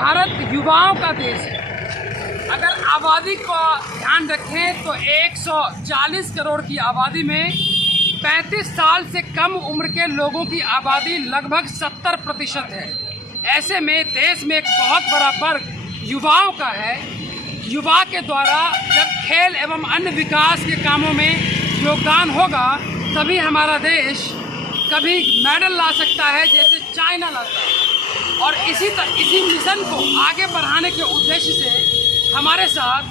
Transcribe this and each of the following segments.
भारत युवाओं का देश है। अगर आबादी का ध्यान रखें तो 140 करोड़ की आबादी में 35 साल से कम उम्र के लोगों की आबादी लगभग 70% है। ऐसे में देश में एक बहुत बड़ा वर्ग युवाओं का है। युवा के द्वारा जब खेल एवं अन्य विकास के कामों में योगदान होगा तभी हमारा देश कभी मेडल ला सकता है जैसे चाइना लाता है। और इसी मिशन को आगे बढ़ाने के उद्देश्य से हमारे साथ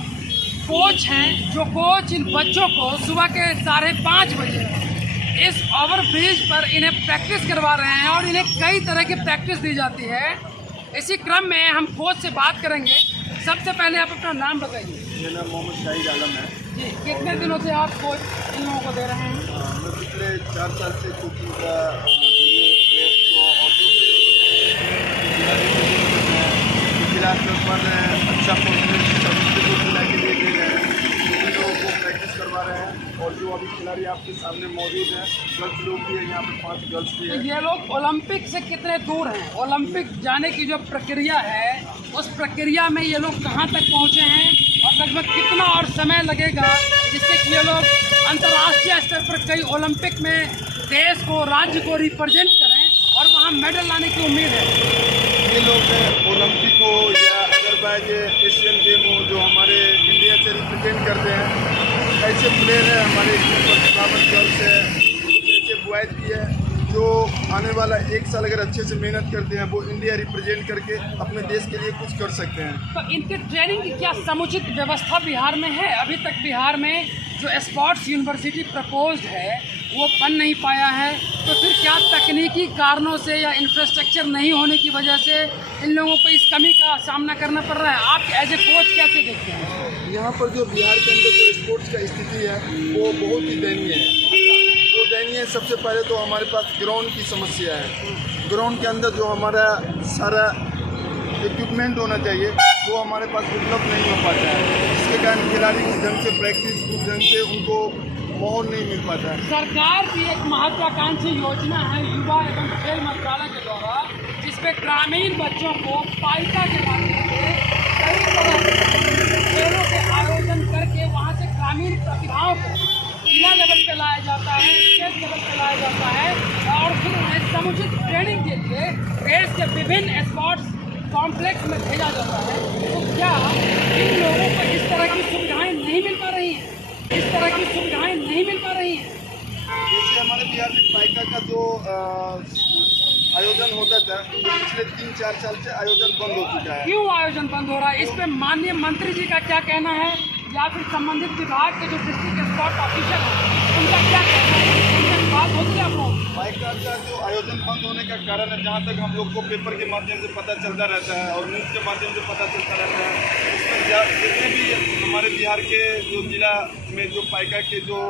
कोच हैं, जो कोच इन बच्चों को सुबह के 5:30 बजे इस ओवरब्रिज पर इन्हें प्रैक्टिस करवा रहे हैं और इन्हें कई तरह की प्रैक्टिस दी जाती है। इसी क्रम में हम कोच से बात करेंगे। सबसे पहले आप अपना नाम बताइए। मेरा नाम मोहम्मद शाहिद आलम है जी। कितने दिनों से आप कोच इन लोगों को दे रहे हैं? मैं पिछले 4 साल से कोचिंग का प्लेयर्स को और जिला स्तर पर अच्छा परफॉर्मेंस जिला के लिए दे रहे हैं। उन लोगों को प्रैक्टिस करवा रहे हैं और जो अभी खिलाड़ी आपके सामने मौजूद हैं, गर्ल्स लोग भी है, यहाँ पे 5 गर्ल्स भी हैं। ये लोग ओलंपिक से कितने दूर हैं? ओलंपिक जाने की जो प्रक्रिया है उस प्रक्रिया में ये लोग कहाँ तक पहुँचे हैं और लगभग कितना और समय लगेगा जिससे कि ये लोग अंतर्राष्ट्रीय स्तर पर कई ओलंपिक में देश को, राज्य को रिप्रेजेंट करें और वहाँ मेडल लाने की उम्मीद है? ये लोग ओलंपिक हो या अदरवाइज एशियन गेम हो, जो हमारे इंडिया से रिप्रेजेंट करते हैं, ऐसे प्लेयर हैं हमारे गर्ल्स है, ऐसे बॉयज़ भी है जो आने वाला 1 साल अगर अच्छे से मेहनत करते हैं वो इंडिया रिप्रेजेंट करके अपने देश के लिए कुछ कर सकते हैं। तो इनके ट्रेनिंग की क्या समुचित व्यवस्था बिहार में है? अभी तक बिहार में जो स्पोर्ट्स यूनिवर्सिटी प्रपोज्ड है वो बन नहीं पाया है, तो फिर क्या तकनीकी कारणों से या इंफ्रास्ट्रक्चर नहीं होने की वजह से इन लोगों को इस कमी का सामना करना पड़ रहा है? आप एज ए कोच कैसे देखते हैं? यहाँ पर जो बिहार के अंदर जो स्पोर्ट्स का स्थिति है वो बहुत ही दयनीय है। वो दयनीय है, सबसे पहले तो हमारे पास ग्राउंड की समस्या है। ग्राउंड के अंदर जो हमारा सारा इक्विपमेंट होना चाहिए वो हमारे पास उपलब्ध नहीं हो पाता है, जिसके कारण खिलाड़ी उस ढंग से प्रैक्टिस, उस ढंग से उनको माहौल नहीं मिल पाता है। सरकार की एक महत्वाकांक्षी योजना है युवा एवं खेल मंत्रालय के द्वारा, जिसमें ग्रामीण बच्चों को पाइका के माध्यम से कई तरह के खेलों के आयोजन करके वहाँ से ग्रामीण प्रतिभाओं को जिला लेवल पे लाया जाता है, स्टेट लेवल पे लाया जाता है और फिर उन्हें समुचित ट्रेनिंग के लिए देश के विभिन्न स्पोर्ट्स कॉम्प्लेक्स में भेजा जाता है। तो क्या इन लोगों को इस तरह की सुविधाएं नहीं मिल पा रही हैं? इस तरह की सुविधाएं नहीं मिल पा रही हैं? जैसे हमारे बिहार में पाइका का जो आयोजन होता था पिछले 3-4 साल से आयोजन बंद हो चुका है। क्यों आयोजन बंद हो रहा है? इस पे माननीय मंत्री जी का क्या कहना है या फिर संबंधित विभाग के जो डिस्ट्रिक्ट स्पोर्ट ऑफिसर हैं उनका क्या कहना है? उनसे बात होती है आप लोग? पाइका का जो आयोजन बंद होने का कारण है, जहाँ तक हम लोग को पेपर के माध्यम से पता चलता रहता है और न्यूज़ के माध्यम से पता चलता रहता है, उसमें जितने भी हमारे बिहार के जो जिला में जो पाइका के जो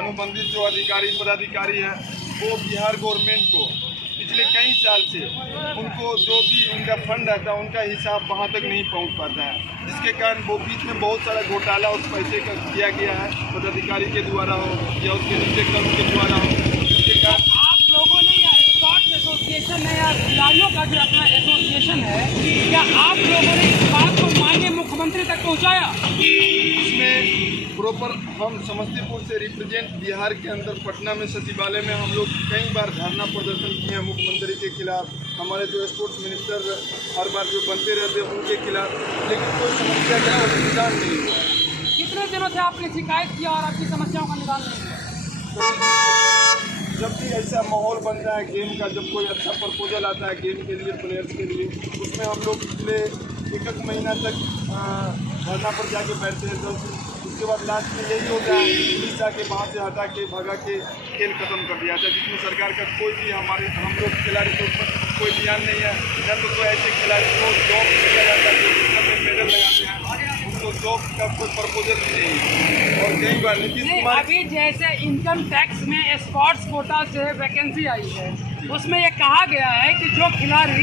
अनुबंधित जो अधिकारी पदाधिकारी हैं वो बिहार गवर्नमेंट को पिछले कई साल से उनको जो भी उनका फंड रहता है उनका हिसाब वहाँ तक नहीं पहुँच पाता है, जिसके कारण वो बीच में बहुत सारा घोटाला उस पैसे का किया गया है, पदाधिकारी के द्वारा हो या उसके नीचे कर्म के द्वारा हो, जिसके कारण आप लोगों ने या स्पोर्ट्स एसोसिएशन है या खिलाड़ियों का जो अपना एसोसिएशन है, क्या आप लोगों ने इस बात को माननीय मुख्यमंत्री तक पहुँचाया? इसमें प्रॉपर हम समस्तीपुर से रिप्रेजेंट बिहार के अंदर पटना में सचिवालय में हम लोग कई बार धरना प्रदर्शन किए हैं मुख्यमंत्री के खिलाफ, हमारे जो स्पोर्ट्स मिनिस्टर हर बार जो बनते रहते हैं उनके खिलाफ, लेकिन कोई समस्या का निदान नहीं हुआ है। कितने दिनों से आपने शिकायत किया और आपकी समस्याओं का निदान नहीं हुआ? जब भी ऐसा माहौल बनता है गेम का, जब कोई अच्छा प्रपोजल आता है गेम के लिए, प्लेयर्स के लिए, उसमें हम लोग पिछले 1 महीना तक धरना पर जाके बैठते हैं। तो उसके बाद लास्ट में यही होता है पुलिस आके वहाँ से हटा के भगा के खेल खत्म कर दिया था, जिसमें सरकार का कोई भी हम लोग खिलाड़ी के ऊपर कोई ध्यान नहीं है। न तो कोई ऐसे खिलाड़ी को जॉब दिया जाता है जो मेडल लगाते हैं, उनको जॉब का कोई प्रपोजल भी नहीं है। और कई बार नीतीश कुमार अभी जैसे इनकम टैक्स में स्पोर्ट्स कोटा से वैकेंसी आई है, उसमें ये कहा गया है कि जो खिलाड़ी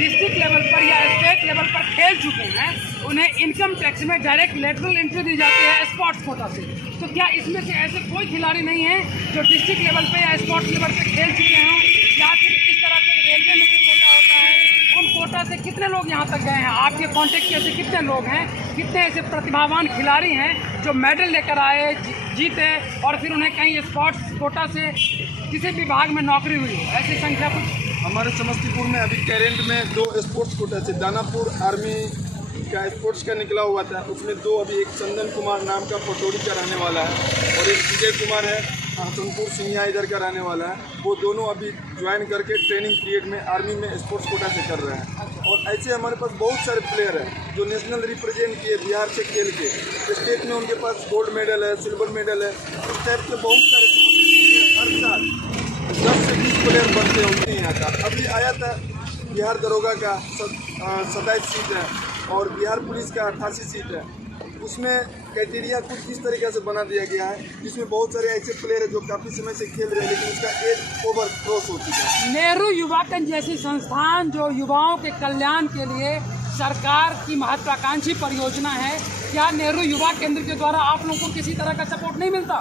डिस्ट्रिक्ट लेवल पर या स्टेट लेवल पर खेल चुके हैं उन्हें इनकम टैक्स में डायरेक्ट लेटरल एंट्री दी जाती है स्पोर्ट्स कोटा से। तो क्या इसमें से ऐसे कोई खिलाड़ी नहीं है जो डिस्ट्रिक्ट लेवल पे या स्पोर्ट्स लेवल पे खेल चुके हों या फिर इस तरह से रेलवे में भी कोटा होता है उनको कोटा से कितने लोग यहाँ तक गए हैं? आपके कांटेक्ट के ऐसे कितने लोग हैं, कितने ऐसे प्रतिभावान खिलाड़ी हैं जो मेडल लेकर आए, जीते और फिर उन्हें कहीं स्पोर्ट्स कोटा से किसी विभाग में नौकरी हुई, ऐसी संख्या कुछ? हमारे समस्तीपुर में अभी करेंट में 2 स्पोर्ट्स कोटा से दानापुर आर्मी का स्पोर्ट्स का निकला हुआ था, उसमें 2 अभी, एक चंदन कुमार नाम का पटौड़ी का रहने वाला है और एक विजय कुमार है हसनपुर सिंहिया इधर का रहने वाला है। वो दोनों अभी ज्वाइन करके ट्रेनिंग पीरियड में आर्मी में स्पोर्ट्स कोटा से कर रहे हैं। और ऐसे हमारे पास बहुत सारे प्लेयर हैं जो नेशनल रिप्रेजेंट किए बिहार से खेल के, स्टेट में उनके पास गोल्ड मेडल है, सिल्वर मेडल है। इस टाइप के बहुत सारे हर साल 10 से 20 प्लेयर बनते होते हैं यहाँ का। अभी आया था बिहार दरोगा का 27 सीट है और बिहार पुलिस का 88 सीट है। उसमें क्राइटेरिया कुछ इस तरीके से बना दिया गया है जिसमें बहुत सारे ऐसे प्लेयर हैं जो काफ़ी समय से खेल रहे हैं लेकिन उसका एज ओवर क्रॉस हो चुका है। नेहरू युवा केंद्र जैसी संस्थान जो युवाओं के कल्याण के लिए सरकार की महत्वाकांक्षी परियोजना है, क्या नेहरू युवा केंद्र के द्वारा आप लोगों को किसी तरह का सपोर्ट नहीं मिलता?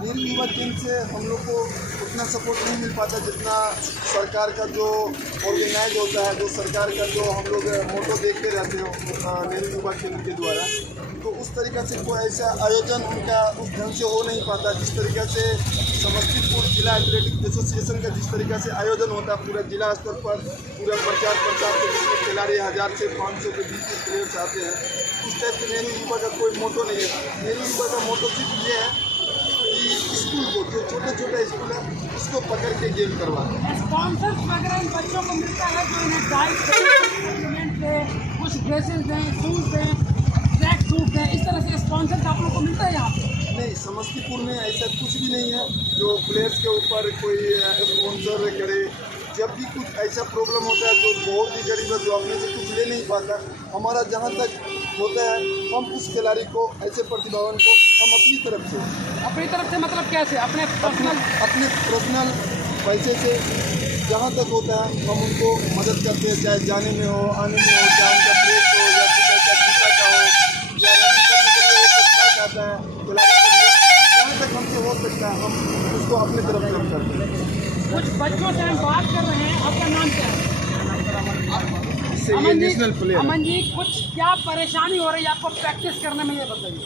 नेहरू युवा केंद्र से हम लोग को उतना सपोर्ट नहीं मिल पाता जितना सरकार का जो ऑर्गेनाइज होता है, जो सरकार का जो हम लोग मोटो देखते रहते हो नेहरू युवा केंद्र के द्वारा, तो उस तरीक़े से कोई ऐसा आयोजन उनका उस ढंग से हो नहीं पाता जिस तरीक़े से समस्तीपुर जिला एथलेटिक एसोसिएशन का जिस तरीक़े से आयोजन होता है पूरा जिला स्तर पर, पूरा प्रचार के जिसमें खिलाड़ी 1000 से 500 के बीच में प्लेयर्स आते हैं। इस टाइप के नेहरू युवा का कोई मोटो नहीं है। नेहरू युवा का मोटो सिर्फ ये है कि स्कूल को, जो छोटे छोटे स्कूल है उसको पकड़ के गेम करवाएं। स्पॉन्सर्स वगैरह इन बच्चों को मिलता है जो इन्हें डाइट दें, कुछ ड्रेसेस दें, शूज़ दें, ट्रैक सूट दें, इस तरह से स्पॉन्सर्स आप लोगों को मिलता है यहाँ पे? नहीं, समस्तीपुर में ऐसा कुछ भी नहीं है जो प्लेयर्स के ऊपर कोई स्पॉन्सर करे। जब भी कुछ ऐसा प्रॉब्लम होता है तो बहुत ही गरीब है जो अपने से कुछ ले नहीं पाता, हमारा जहाँ तक होता है हम उस खिलाड़ी को, ऐसे प्रतिभावान को हम अपनी तरफ से मतलब कैसे? अपने पर्सनल पैसे से जहाँ तक होता है हम उनको मदद करते हैं, चाहे जाने में हो, आने में हो, चाहे उनका ड्रेस हो या कुछ ऐसा जूता का हो या रनिंग करने के लिए एक स्टार्ट आता है खिलाड़ी के लिए, जहाँ तक हमसे हो सकता है हम उसको अपनी तरफ करते हैं। कुछ बच्चों से हम बात कर रहे हैं, आपका नाम क्या है? National player. अमन जी, कुछ क्या परेशानी हो रही है आपको प्रैक्टिस करने में, ये बताइए।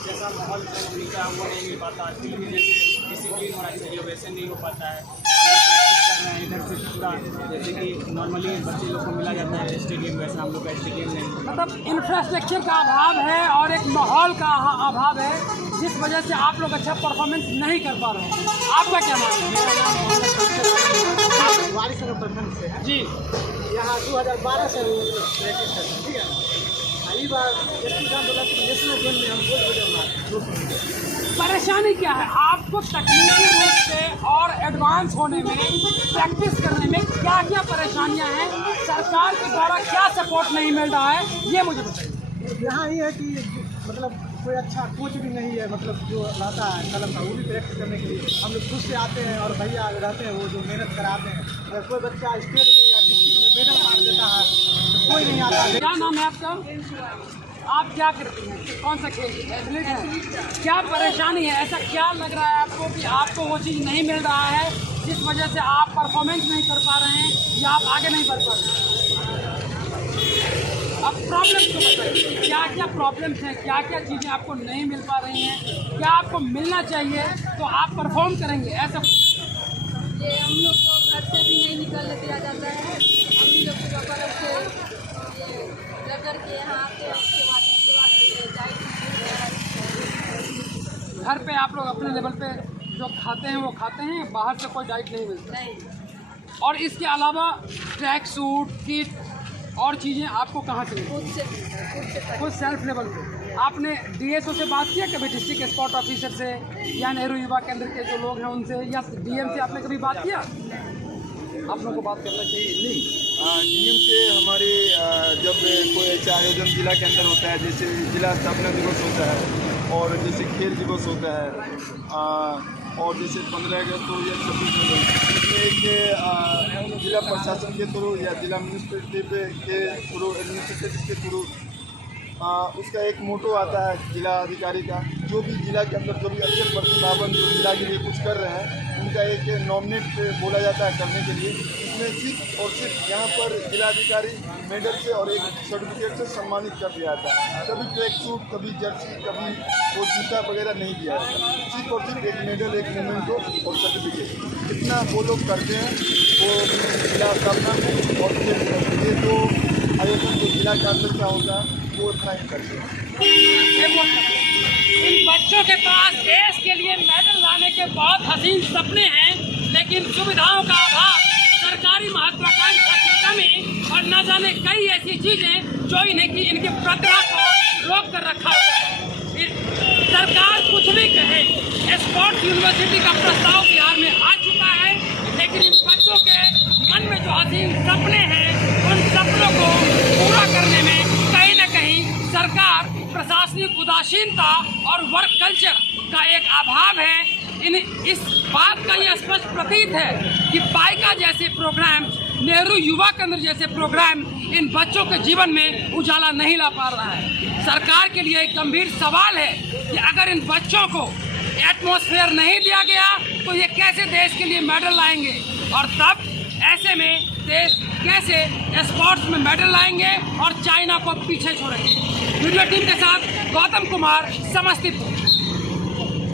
जैसा माहौल मिलता है वो नहीं मिल पाता, टीम में जैसे डिसिप्लिन होना चाहिए वैसे नहीं हो पाता है। प्रैक्टिस कर रहे हैं इधर से पूरा, जैसे कि नॉर्मली बच्चे लोग को मिला जाता है स्टेडियम, वैसा हम लोग का स्टेडियम नहीं। मतलब इंफ्रास्ट्रक्चर का अभाव है और एक माहौल का अभाव है जिस वजह से आप लोग अच्छा परफॉर्मेंस नहीं कर पा रहे हैं। आपका क्या मानना है? वारिस प्रखंड से जी, यहाँ 2012 से प्रैक्टिस करते हैं, ठीक है। कई बार नेशनल गेम में हम परेशानी क्या है आपको तकनीकी रूप से और एडवांस होने में, प्रैक्टिस करने में क्या क्या परेशानियां हैं? सरकार के द्वारा क्या सपोर्ट नहीं मिल रहा है, ये मुझे बताइए। यहाँ ये है कि मतलब कोई अच्छा कोच भी नहीं है, मतलब जो रहता है कलम का वो भी प्रैक्टिस करने के लिए हम लोग खुद से आते हैं और भैया रहते हैं वो जो मेहनत कराते हैं। अगर कोई बच्चा स्टेट में या डिस्ट्रिक्ट में मेडल मार देता है तो कोई नहीं आता। क्या नाम है आपका? आप क्या करते हैं, कौन सा खेल? एथलीट है। क्या परेशानी है, ऐसा क्या लग रहा है आपको कि आपको वो चीज़ नहीं मिल रहा है जिस वजह से आप परफॉर्मेंस नहीं कर पा रहे हैं या आप आगे नहीं बढ़ पा रहे हैं? अब प्रॉब्लम्स को बताइए, क्या क्या प्रॉब्लम्स हैं, क्या क्या चीज़ें आपको नहीं मिल पा रही हैं, क्या आपको मिलना चाहिए तो आप परफॉर्म करेंगे? ऐसा ये हम लोग को घर से भी नहीं निकलने दिया जाता है। हम लोग को बर्फ से ये रगड़ के यहाँ आते हैं, उसके बाद डाइट घर पे आप लोग अपने लेवल पे जो खाते हैं वो खाते हैं, बाहर से कोई डाइट नहीं मिलता। नहीं। और इसके अलावा ट्रैक सूट, किट और चीज़ें आपको कहाँ से मिलती? खुद से खुद सेल्फ लेवल पे। आपने डीएसओ से बात किया कभी, डिस्ट्रिक्ट स्पोर्ट ऑफिसर से या नेहरू युवा केंद्र के जो लोग हैं उनसे, या डीएम से आपने कभी बात किया? आप लोगों को बात करना चाहिए। नहीं, डीएम से हमारे जब कोई ऐसा आयोजन जिला के अंदर होता है, जैसे जिला स्थापना दिवस होता है और जैसे खेल दिवस होता है और जैसे 15 अगस्त हो या 26 जनवरी, इसमें एक जिला प्रशासन के थ्रू या जिला म्यूनिसिपैलिटी के थ्रू, एडमिनिस्ट्रेटिव के थ्रू उसका एक मोटो आता है जिला अधिकारी का, जो भी जिला के अंदर जो भी अच्छे प्रतिभावन जो जिला के लिए कुछ कर रहे हैं उनका एक नॉमिनेट बोला जाता है करने के लिए। इसमें सिर्फ और सिर्फ यहाँ पर जिला अधिकारी मेडल से और एक सर्टिफिकेट से सम्मानित कर दिया जाता है। कभी ट्रैक सूट, कभी जर्सी, कभी वो जूता वगैरह नहीं दिया जाता, सिर्फ और सिर्फ एक मेडल, एक मोमेंटो और सर्टिफिकेट। जितना वो लोग करते हैं वो जिला स्थापना को और फिर ये जो आयोजन जो जिला के अंदर का होता है वो उतना ही करते हैं। इन बच्चों के पास देश के लिए मेडल लाने के बहुत हसीन सपने हैं, लेकिन सुविधाओं का अभाव, सरकारी महत्वाकांक्षा की कमी और न जाने कई ऐसी चीजें जो इन्हें की इनकी प्रतिभा को रोक कर रखा हुआ है। सरकार कुछ भी कहे, स्पोर्ट्स यूनिवर्सिटी का प्रस्ताव बिहार में आ चुका है, लेकिन इन बच्चों के मन में जो हसीन सपने हैं उन सपनों को पूरा करने में कहीं न कहीं सरकार, प्रशासनिक उदासीनता और वर्क कल्चर का एक अभाव है। इस बात का यह स्पष्ट प्रतीत है कि पाइका जैसे प्रोग्राम, नेहरू युवा केंद्र जैसे प्रोग्राम इन बच्चों के जीवन में उजाला नहीं ला पा रहा है। सरकार के लिए एक गंभीर सवाल है कि अगर इन बच्चों को एटमॉस्फेयर नहीं दिया गया तो ये कैसे देश के लिए मेडल लाएंगे, और तब ऐसे में देश कैसे स्पोर्ट्स में मेडल लाएंगे और चाइना को पीछे छोड़ेंगे। वीडियो टीम के साथ गौतम कुमार, समस्तीपुर।